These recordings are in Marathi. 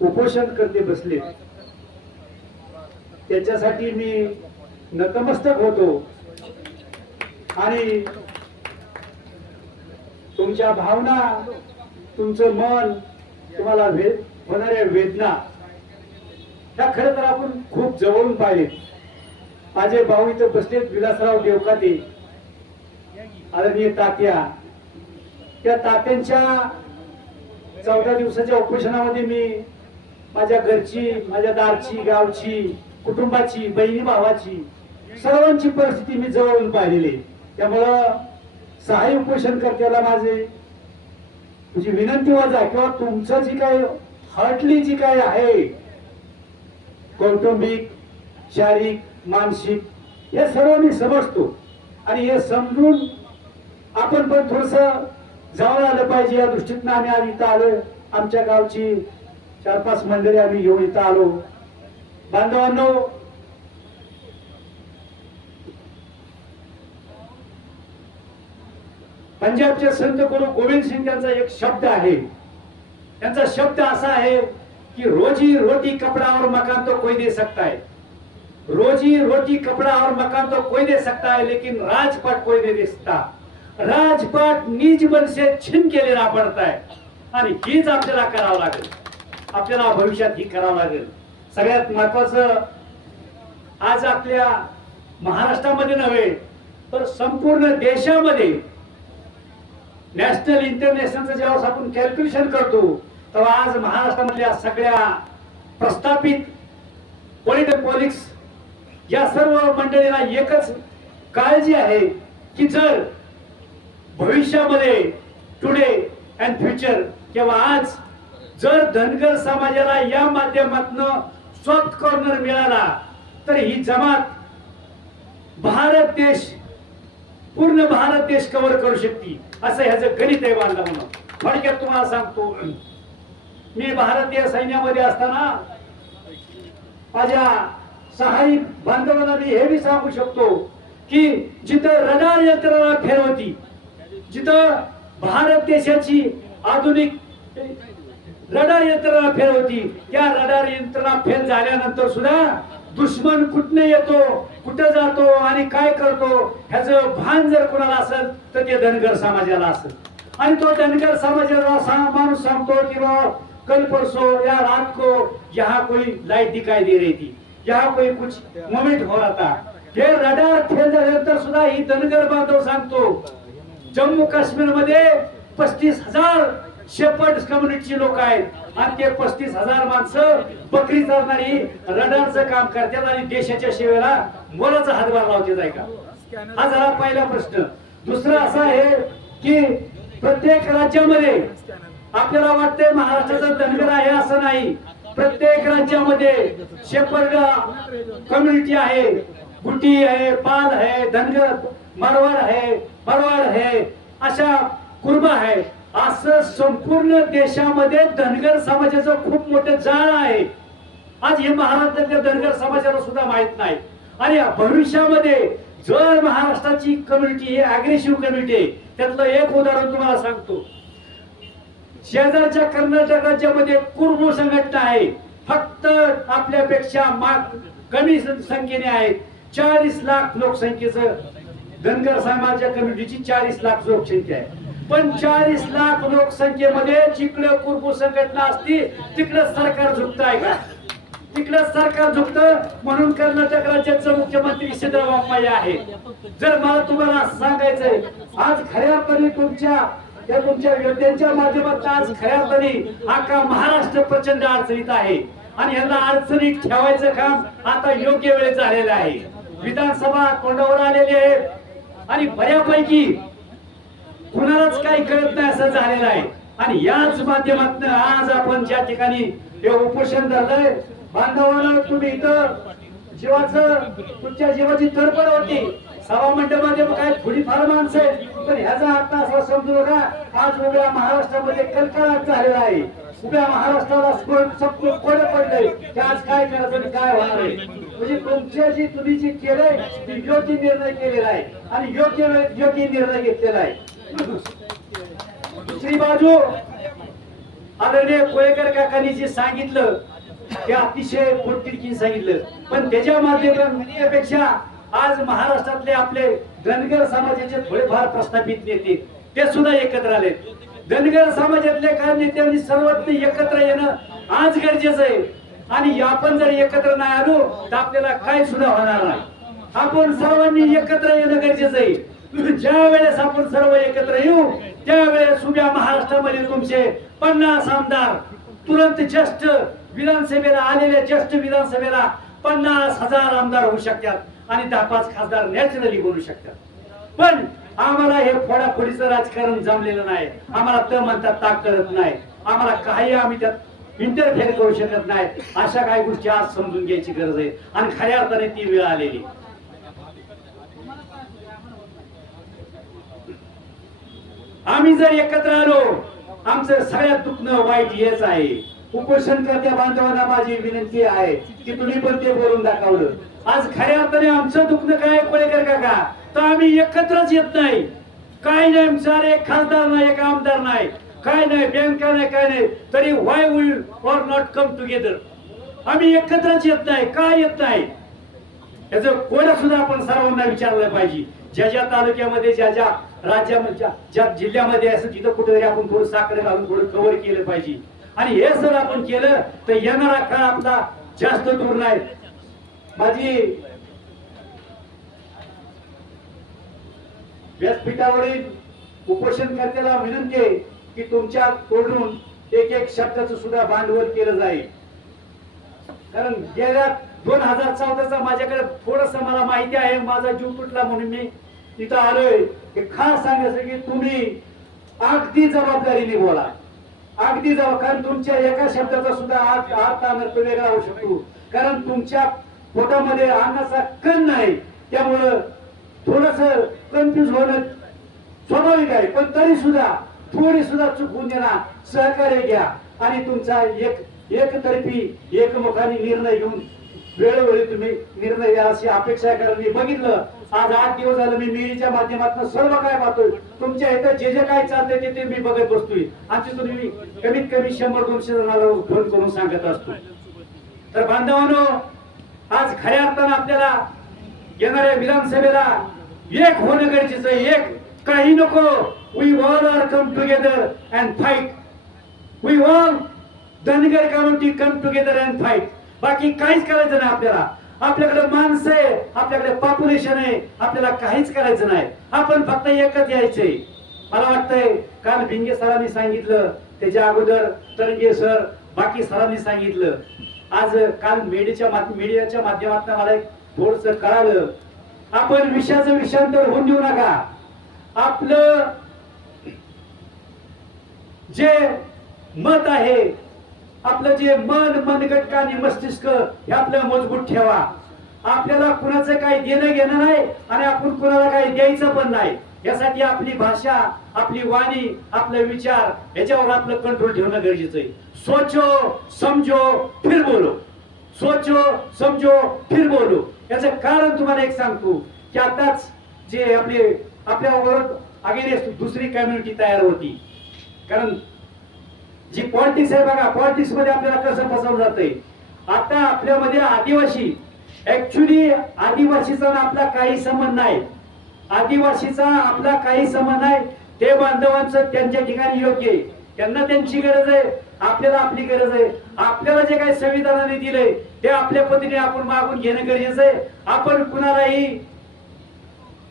उपोषण करते बसले. त्याच्यासाठी मी नतमस्तक होतो. आणि तुमच्या भावना तुमचं मन तुम्हाला वेद होणाऱ्या वेदना ह्या खरं तर आपण खूप जवळून पाहिले. माझे भाऊ इथं बसलेत विलासराव देवकाते आदरणीय तात्या. त्या तात्यांच्या चौदा दिवसाच्या उपोषणामध्ये मी माझ्या घरची माझ्या दारची गावची कुटुंबाची बहिणी भावाची सर्वांची परिस्थिती मी जवळून पाहिलेली त्यामुळं सहाय्य उपोषण करत्याला माझे तुझी विनंती वाजा किंवा तुमचं जी काय हटली जी काय आहे कौटुंबिक शारीरिक मानसिक हे सर्व मी समजतो. आणि हे समजून आपण पण थोडस जाऊन आलं पाहिजे या दृष्टीतनं आम्ही आज इथं आलो. आमच्या गावची चार पाच मंडळी आम्ही घेऊन इथं आलो. बांधवांनो पंजाबचे संत गुरु गोविंद सिंग यांचा एक शब्द आहे. त्यांचा शब्द असा आहे की रोजी रोटी कपड़ा और मकान तो कोई दे सकता है. रोजी रोटी कपड़ा और मकान तो कोई दे सकता है लेकिन राजपाट कोई नहीं दे सकता राजपाट निज बन छिन केलेला पडताय आणि हीच आपल्याला करावं लागेल. आपल्याला भविष्यात ही करावं लागेल. सगळ्यात महत्वाचं आज आपल्या महाराष्ट्रामध्ये नव्हे तर संपूर्ण देशामध्ये नॅशनल इंटरनॅशनलचं जेव्हा आपण कॅल्क्युलेशन करतो तेव्हा आज महाराष्ट्रामधल्या सगळ्या प्रस्थापित पॉलिटिकल पॉलिटिक्स या सर्व मंडळीला एकच काळजी आहे की जर भविष्यामध्ये टुडे अँड फ्युचर किंवा आज जर धनगर समाजाला या माध्यमातून सॉफ्ट कॉर्नर मिळाला तर ही जमात भारत देश पूर्ण भारत देश कव्हर करू शकते असं ह्याचं गणित आहे बांधलं म्हणून. थोडक्यात तुम्हाला सांगतो. मी भारतीय सैन्यामध्ये असताना माझ्या सहाय्य बांधवांना मी हे बी सांगू शकतो की जिथं रडार यंत्रणा फेरवती होती जिथं भारत देशाची आधुनिक रडार यंत्रणा फेल होती. त्या रडार यंत्रणा फेल झाल्यानंतर सुद्धा दुश्मन कुठनं येतो कुठं जातो आणि काय करतो ह्याचं भान जर कुणाला असेल तर ते धनगर समाजाला असेल. आणि तो धनगर समाजाला माणूस सांगतो की बा कल परसो या रात को यहाँ कोई लाइट दिखाई दे रही थी. यहाँ कोई कुछ मोमेंट हो रहा था. हे रडार फेल झाल्यानंतर सुद्धा ही धनगर बांधव सांगतो जम्मू काश्मीरमध्ये पस्तीस हजार शेपर्ड कम्युनिटीची लोक आहेत. आणि ते पस्तीस हजार माणसं बकरी चालणारी रडारचं काम करतात आणि देशाच्या सेवेला मोलाचा हातभार लावते जाय का? हा झाला पहिला प्रश्न. दुसरा असा आहे की प्रत्येक राज्यामध्ये आपल्याला वाटतंय महाराष्ट्राचा धनगर आहे असं नाही. प्रत्येक राज्यामध्ये शेपर्ड कम्युनिटी आहे. गुटी आहे पाल आहे धनगर. मारवाड आहे परवाड आहे अशा कुर्बा आहे असं संपूर्ण देशामध्ये धनगर समाजाचं खूप मोठं जाळ आहे. आज हे महाराष्ट्रातल्या धनगर समाजाला सुद्धा माहीत नाही. आणि भविष्यामध्ये जर महाराष्ट्राची कम्युनिटी ही अग्रेसिव्ह कम्युनिटी आहे त्यातलं एक उदाहरण तुम्हाला सांगतो. शेजारच्या कर्नाटक राज्यामध्ये कुर्मू संघटना आहे. फक्त आपल्यापेक्षा माग कमी संख्येने आहेत. चाळीस लाख लोकसंख्येचं धनगर समाजाच्या कम्युनिटीची चाळीस लाख लोकसंख्या आहे. पण चाळीस लाख लोकसंख्येमध्ये जिकडे कुर्मू संघटना असती तिकडे सरकार झुकत आहे का? तिकडे सरकार झुकत म्हणून कर्नाटक राज्याचं मुख्यमंत्री सिद्धरामय्या आहे. जर मला तुम्हाला सांगायचंय आज खऱ्यापणे तुमच्या या तुमच्या योद्ध्यांच्या माध्यमात आज खऱ्यापणे अख्खा महाराष्ट्र प्रचंड अडचणीत आहे. आणि यांना अडचणीत ठेवायचं काम आता योग्य वेळेत झालेलं आहे. विधानसभा तोंडावर आलेली आहे. आणि बऱ्यापैकी कुणालाच काही कळत नाही असं झालेलं आहे. आणि याच माध्यमातून आज आपण ज्या ठिकाणी हे उपोषण धरलंय बांधवाला तुम्ही इथं जीवाच तुमच्या जीवाची तडपड होती. सभा मंडपामध्ये काय थोडीफार माणसं आहेत पण ह्याचा अर्थ असा समजू नका आज उभ्या महाराष्ट्रामध्ये कलकलाट झालेला आहे. उभ्या महाराष्ट्राला सगळं कोण पडलंय? आज काय करायचं काय होणार आहे? म्हणजे तुमच्या तुम्ही जे केलंय ते योग्य निर्णय केलेला आहे. आणि योग्य योग्य निर्णय घेतलेला आहे. दुसरी बाजू आदरणीय कोळेकर काकांनी जे सांगितलं ते अतिशय पोटतिडकीने सांगितलं. पण त्याच्या माध्यमापेक्षा आज महाराष्ट्रातले आपले धनगर समाजाचे थोडेफार प्रस्थापित नेते ते सुद्धा एकत्र आले धनगर समाजातल्या काही नेत्यांनी सर्वत्र एकत्र येणं आज गरजेचं आहे. आणि आपण जर एकत्र नाही आलो तर आपल्याला काय सुद्धा होणार नाही. आपण सर्वांनी एकत्र येणं गरजेचं आहे. ज्या वेळेस आपण सर्व एकत्र येऊ त्यावेळेस उभ्या महाराष्ट्रामध्ये तुमचे पन्नास आमदार तुरंत ज्येष्ठ विधानसभेला आलेल्या ज्येष्ठ विधानसभेला पन्नास हजार आमदार होऊ शकतात आणि दहा पाच खासदार नॅचरली बनू शकतात. पण आम्हाला हे फोडाफोडीचं राजकारण जमलेलं नाही. आम्हाला त म्हणतात ताक करत नाही. आम्हाला काही आम्ही त्यात इंटरफेअर करू शकत नाही. अशा काही गोष्टी आज समजून घ्यायची गरज आहे. आणि खऱ्या अर्थाने ती वेळ आलेली. आम्ही जर एकत्र आलो आमचं सगळ्यात दुखणं वाईट हेच आहे. उपोषणकर्त्या बांधवांना माझी विनंती आहे की तुम्ही पण ते बोलून दाखवलं. आज खऱ्या अर्थाने आमचं दुखणं काय कोळेकर काका? तर आम्ही एकत्रच येत नाही. काय नाही आमचं एक खासदार नाही एक आमदार नाही. काय नाही बँका नाही काय नाही तरी why will or not come together आम्ही एकत्रच येत नाही काय येत नाही? याचं कोणा सुद्धा आपण सर्वांना विचारलं पाहिजे. ज्या ज्या तालुक्यामध्ये ज्या ज्या राज्यामध्ये ज्या- जिल्ह्यामध्ये असं तिथं कुठेतरी आपण थोडं साखर घालून थोडं कव्हर केलं पाहिजे. आणि हे जर आपण केलं तर येणारा काळ आपला जास्त दूर नाही. माझी व्यासपीठावरील उपोषण उपोषणकर्त्याला विनंती आहे की तुमच्या तोडून एक एक शब्दाचं सुद्धा भांडवल केलं जाईल. कारण गेल्या दोन हजार चौदाचा माझ्याकडे थोडस मला माहिती आहे माझा जीव तुटला म्हणून मी तिथं आलोय. हे खास सांगायचं की तुम्ही अगदी जबाबदारीने बोला. अगदी जबाब कारण तुमच्या एका शब्दाचा सुद्धा आज अर्थ अनर्थ वेगळा होऊ शकतो. कारण तुमच्या पोटामध्ये अन्नाचा कण नाही. त्यामुळं थोडस कन्फ्युज होणं स्वाभाविक आहे. पण तरी सुद्धा थोडी सुद्धा चुकून देणार. सहकार्य घ्या. आणि तुमचा एक एकतर्फी एकमुखाने निर्णय घेऊन वेळोवेळी तुम्ही निर्णय घ्या अशी अपेक्षा कारण मी बघितलं आज आठ दिवस झालं मी मिरीच्या माध्यमातून सर्व काय पाहतोय. तुमच्या इथं जे जे काय चालतंय ते ते मी बघत बसतोय. आणि तुम्ही मी कमीत कमी शंभर दोनशे जणांना फोन करून सांगत असतो. तर बांधवांनो आज खऱ्या अर्थानं आपल्याला येणाऱ्या विधानसभेला एक होणं गरजेचं आहे. एक काही नको. We all are come together and fight we all Dhangar community come together and fight बाकी काहीच करायचं नाही आपल्याला. आपल्याकडे माणसं आहे आपल्याकडे पॉप्युलेशन आहे आपल्याला काहीच करायचं नाही. आपण फक्त एकच यायचंय मला वाटतंय काल भिंगे सरांनी सांगितलं त्याच्या अगोदर तरंगे सर बाकी सरांनी सांगितलं. आज काल मीडियाच्या माध्यम मीडियाच्या माध्यमातून मला एक थोडस कळालं. आपण विषयाचं विषांतर होऊन देऊ नका. आपलं जे मत आहे आपलं जे मन मनगटक आणि मस्तिष्क हे आपलं मजबूत ठेवा. आपल्याला कुणाचं काही देणं घेणं नाही आणि आपण कुणाला काही द्यायचं पण नाही. यासाठी आपली भाषा आपली वाणी आपले विचार याच्यावर आपलं कंट्रोल ठेवणं गरजेचं आहे. सोचो समजो फिर बोलो. सोचो समजो फिर बोलो. याचं कारण तुम्हाला एक सांगतो की आताच जे आपले आपल्या अगेनेस्ट दुसरी कम्युनिटी तयार होती. कारण जी पॉलिटिक्स आहे बघा पॉलिटिक्समध्ये आपल्याला कसं फसवलं जातंय? आता आपल्यामध्ये आदिवासी. ऍक्च्युली आदिवासीचा ना आपला काही संबंध नाही. आदिवासीचा आपला काही संबंध नाही. ते बांधवांचं त्यांच्या ठिकाणी योग्य आहे. त्यांना त्यांची गरज आहे. आपल्याला आपली गरज आहे. आपल्याला जे काही संविधानाने दिलंय ते आपल्या पद्धतीने आपण मागून घेणं गरजेचं आहे. आपण कुणालाही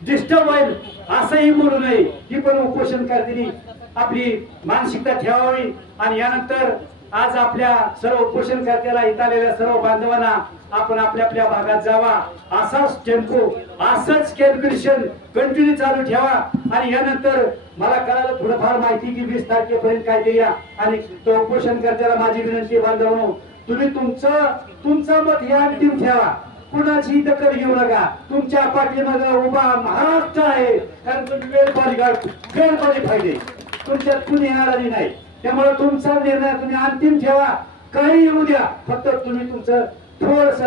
डिस्टर्ब होईल असंही बोलू नये. ही पण उपोषण करतील. आपली मानसिकता ठेवावी. आणि यानंतर आज आपल्या सर्व उपोषणकर्त्याला इथं आलेल्या सर्व बांधवांना आपण आपल्या आपल्या भागात जावा. असाच टेम्पो असंच कॅल्क्युलेशन कंटिन्यू चालू ठेवा. आणि यानंतर मला कळालं थोडंफार माहिती की वीस तारखेपर्यंत काय देऊया आणि तो उपोषणकर्त्याला माझी विनंती बांधवांनो तुम्ही तुमचं तुमचं मत या अंतिम ठेवा. कुणाची दखल घेऊ नका तुमच्या पाठीमागे उभा महाराष्ट्र आहे. कारण तुम्ही वेळ क्वालिफाय वेळ तुमच्यात कुणी येणार नाही. त्यामुळे तुमचा निर्णय तुम्ही अंतिम ठेवा. काही येऊ द्या. फक्त तुम्ही तुमचं थोडस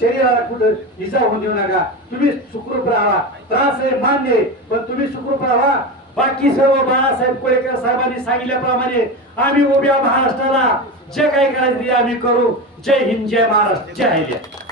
शरीराला कुठं इजा होऊन देऊ नका. तुम्ही सुखरूप राहा. त्रास आहे मान्य पण तुम्ही सुखरूप राहा. बाकी सर्व बाळासाहेब कोळेकर साहेबांनी सांगितल्याप्रमाणे आम्ही उभ्या महाराष्ट्राला. जे काही करायचं ते आम्ही करू. जय हिंद जय महाराष्ट्र. जय हिंद